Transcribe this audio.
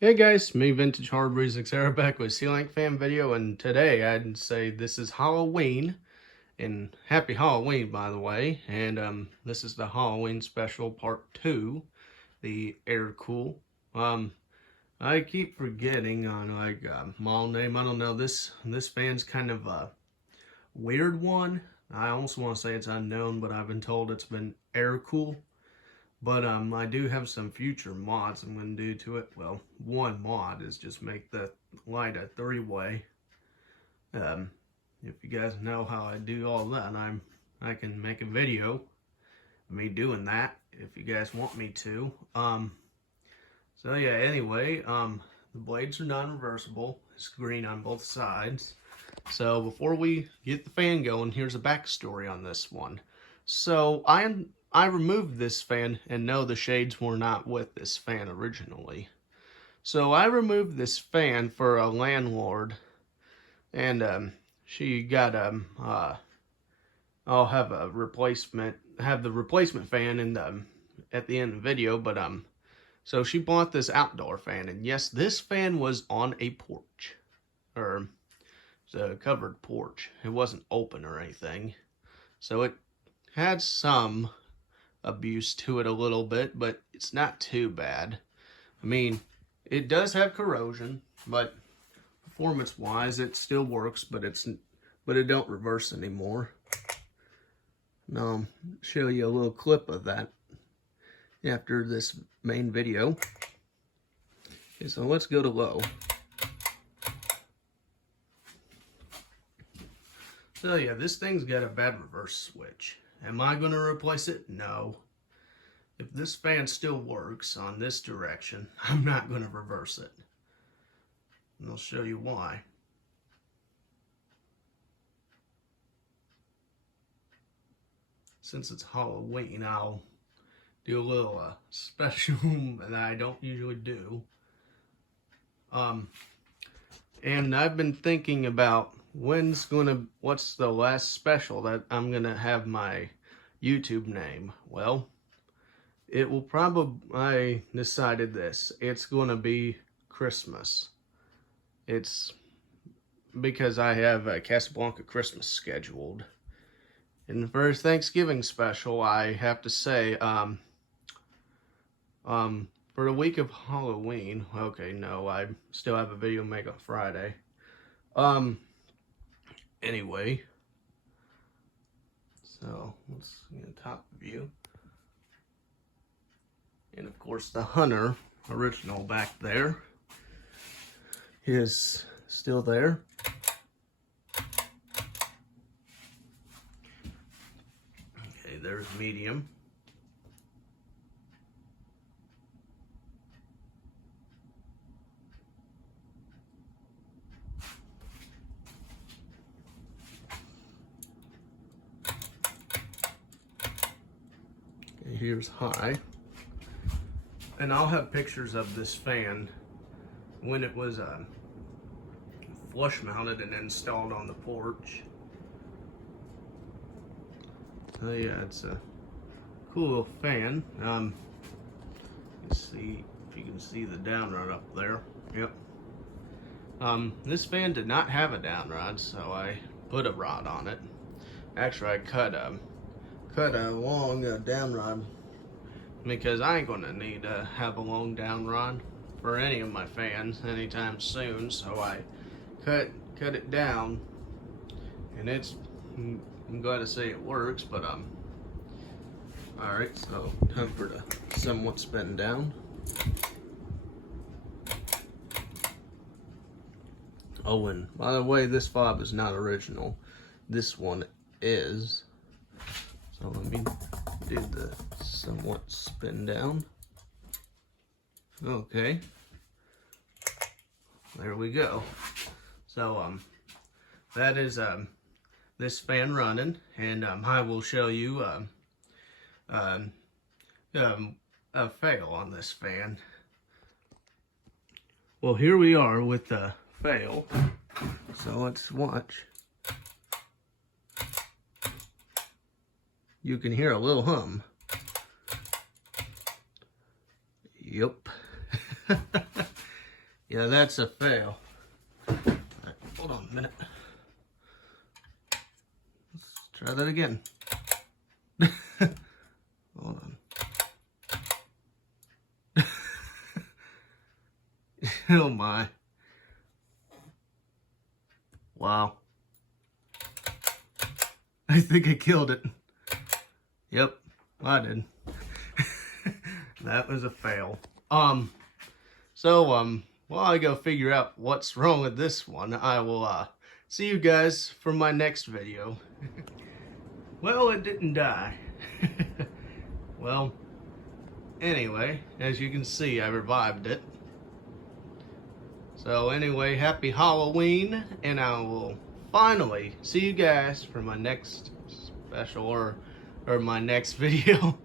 Hey guys, me Vintage Hard Breeze Xera back with Sea-Link fan video, and today I'd say this is Halloween, and happy Halloween by the way, and this is the Halloween special part 2, the air cool. I keep forgetting on model name. I don't know, this fan's kind of a weird one. I almost want to say it's unknown, but I've been told it's been air cool. But I do have some future mods I'm going to do to it. Well, one mod is just make the light a three-way. If you guys know how I do all that, I can make a video of me doing that if you guys want me to. So yeah, anyway, the blades are non-reversible. It's green on both sides. So before we get the fan going, here's a backstory on this one. So I removed this fan, and no, the shades were not with this fan originally. So I removed this fan for a landlord, and she got I'll have the replacement fan in the at the end of the video, but so she bought this outdoor fan, and yes, this fan was on a porch, or it's a covered porch. It wasn't open or anything, so it had some abuse to it a little bit, but it's not too bad. I mean, it does have corrosion, but performance wise it still works, but it don't reverse anymore. Now I'll show you a little clip of that after this main video. Okay, so let's go to low. So yeah, this thing's got a bad reverse switch. Am I going to replace it? No. If this fan still works on this direction, I'm not going to reverse it. And I'll show you why. Since it's Halloween, I'll do a little special that I don't usually do. And I've been thinking about what's the last special that I'm gonna have my YouTube name. Well, it will I decided this. It's gonna be Christmas. It's because I have a Casablanca Christmas scheduled. And for Thanksgiving special, I have to say, for the week of Halloween, okay, no, I still have a video to make on Friday. Anyway, so let's get a top view. And of course the Hunter original back there is still there. Okay, there's medium. Okay, here's high. And I'll have pictures of this fan when it was flush mounted and installed on the porch. So yeah, it's a cool little fan. Let's see if you can see the down rod up there. Yep. This fan did not have a down rod, so I put a rod on it. Actually, I cut a long down rod, because I ain't gonna need to have a long down rod for any of my fans anytime soon. So I cut it down, and I'm glad to say it works. But alright, so time for the somewhat spin down. Oh, and by the way, this fob is not original. This one is. So let me do the somewhat spin down. Okay. There we go. So that is this fan running, and I will show you a fail on this fan. Well, here we are with the fail. So let's watch. You can hear a little hum. Yep. Yeah, that's a fail. Right, hold on a minute. Let's try that again. Hold on. Oh my. Wow. I think I killed it. Yep, I did. That was a fail. While I go figure out what's wrong with this one, I will see you guys for my next video. Well, it didn't die. Well, anyway, as you can see, I revived it. So anyway, happy Halloween, and I will finally see you guys for my next special or my next video.